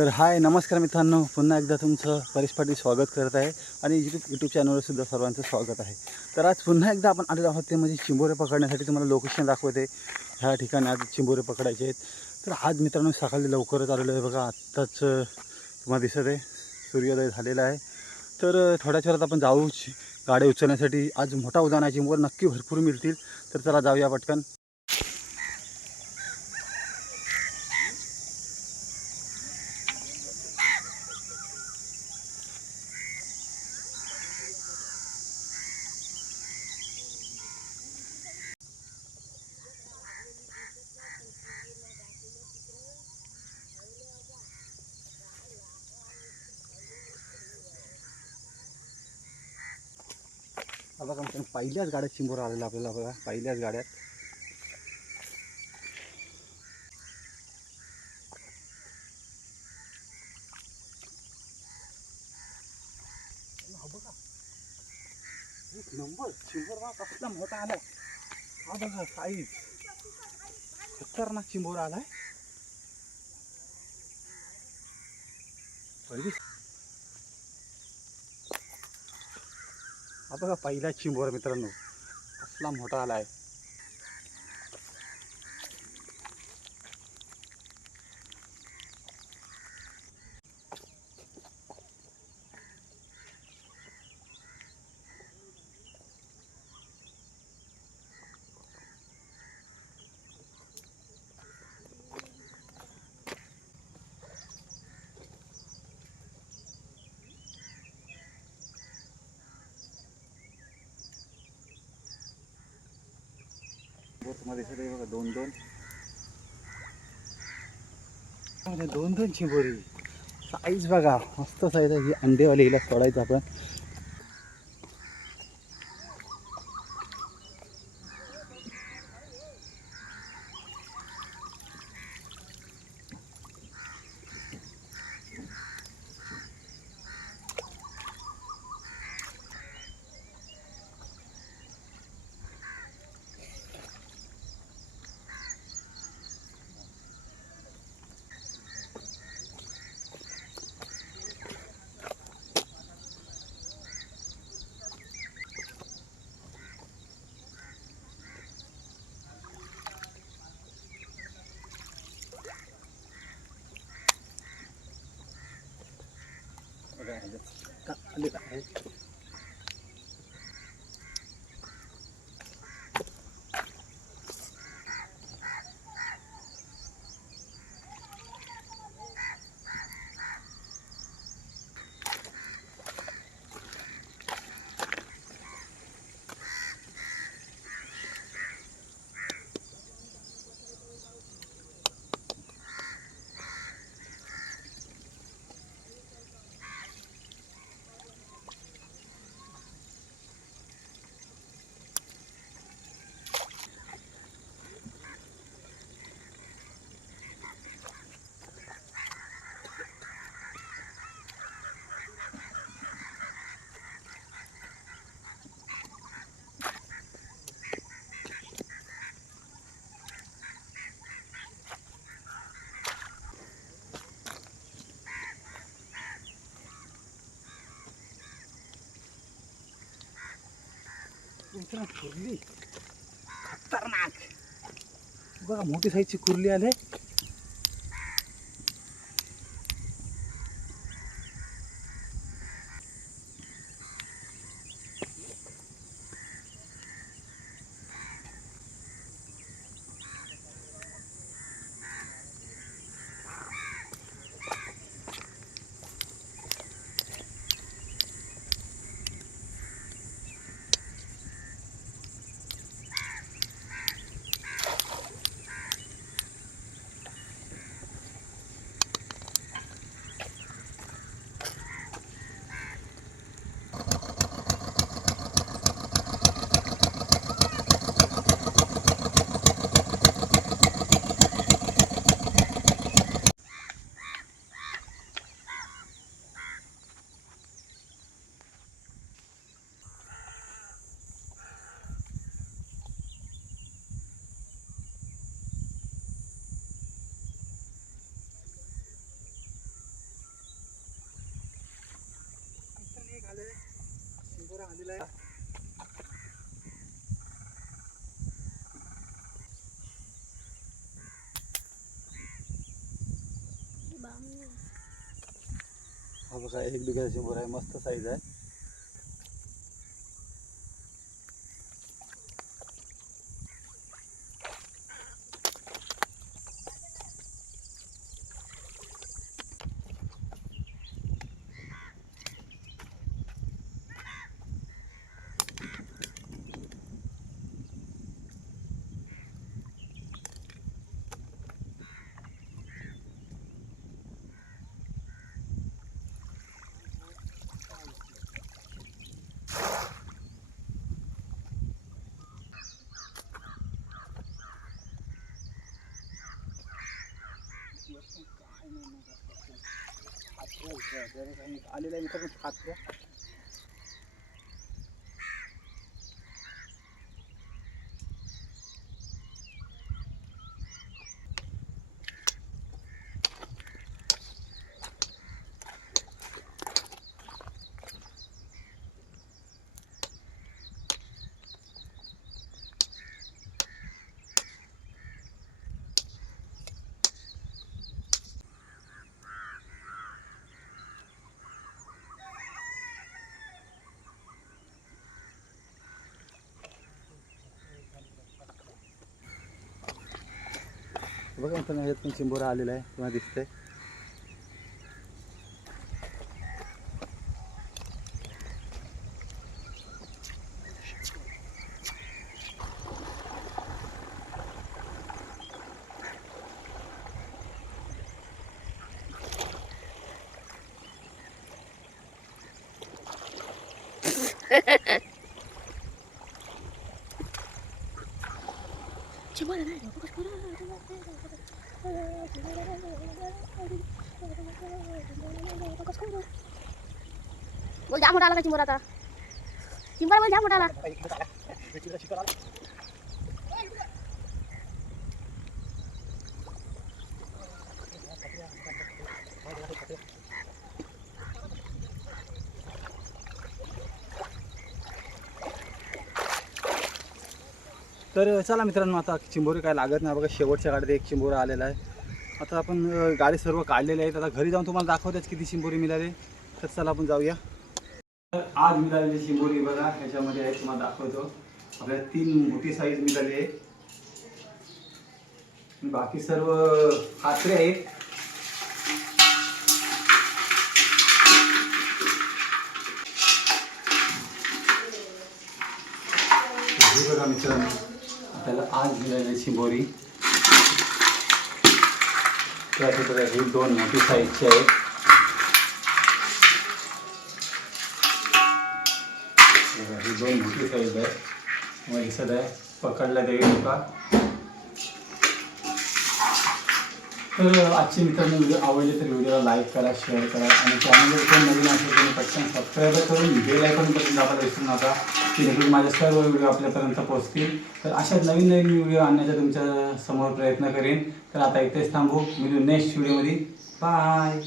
तर हाय नमस्कार मित्रांनो, पुन्हा एकदा तुमचं परेश पाटील स्वागत करत आहे आणि यूट्यूब चॅनलवर सुद्धा सर्वांचं स्वागत आहे. तर आज पुन्हा एकदा आपण आलेलो आहोत ते म्हणजे चिंबोरे पकडण्यासाठी. तुम्हाला लोकेशन दाखवते. ह्या ठिकाणी आज चिंबोरे पकडायचे आहेत. तर आज मित्रांनो सकाळी लवकरच आलेलो आहे बघा. आत्ताच तुम्हाला दिसत आहे सूर्योदय झालेला आहे. तर थोड्याच वेळात आपण जाऊ गाड्या उचलण्यासाठी. आज मोठा उद्यान आहे, चिंबोरे नक्की भरपूर मिळतील. तर चला जाऊया पटकन. बघा मित्रांनो, पहिल्याच गाड्यात चिंबोरा आलेला आपल्याला बघा. पहिल्याच गाड्यात बघा. एक नंबर चिंबोरा कसला मोठा आलाय. हा बघा साईज खतरनाक चिंबोरा आलाय. पहिली हा बघा पहिला चिंबोरा मित्रांनो कसला मोठा आलाय. तुम्हाला दिसत आहे बघा दोन दोन चिंबोरी. साईज बघा मस्त साईज आहे. ही अंडेवाली हिला सोडायचं आपण. आले का कुर्ली खतरनाक बघा. मोठी साईजची कुर्ली आले. बघा 1 बिघाचा चिंबोर आहे, मस्त साईज आहे. आलेला आहे मित्रांनो खात्र. बघा मित्रांनो ह्यात पण चिंबोरा आलेला आहे, तुम्हाला दिसतंय. बोल जा मोठा आला का चिंबोरा आता. चिंबोरा बोल जा मोठा आला. तर चला मित्रांनो आता चिंबोरी काय लागत नाही बघा. शेवटच्या गाडीत एक चिंबोरा आलेला आहे. आता आपण गाडी सर्व काढलेले आहेत. आता घरी जाऊन तुम्हाला दाखवतेच किती चिंबोरी मिळाली. तर चला आपण जाऊया. तर आज मिळालेली चिंबोरी बघा ह्याच्यामध्ये आहे, तुम्हाला दाखवतो. आपल्याला 3 मोठी साईज मिळाली आहे. बाकी सर्व खात्रे आहेत. बघा मित्रांनो आपल्याला आज मिळालेली चिंबोरी. त्याच्याकडे ही 2 मोठी साईजची आहेत. ही 2 मोठी साईज आहे. मला दिसत आहे पकडला देईल का. तर आजचे मित्रांनो व्हिडिओ आवडले तर व्हिडिओला लाईक करा, शेअर करा आणि चॅनलवर कोण नवीन असेल त्यांनी पटकन सबस्क्राईब करून बेल आयकॉन बटन दाबायला विसरू नका. जेणेकरून माझ्या सर्व व्हिडिओ आपल्यापर्यंत पोहोचतील. तर अशा नवीन नवीन व्हिडिओ आणण्याचा तुमच्या समोर प्रयत्न करेन. तर आता इथेच थांबू. मिळू नेक्स्ट व्हिडिओमध्ये. बाय.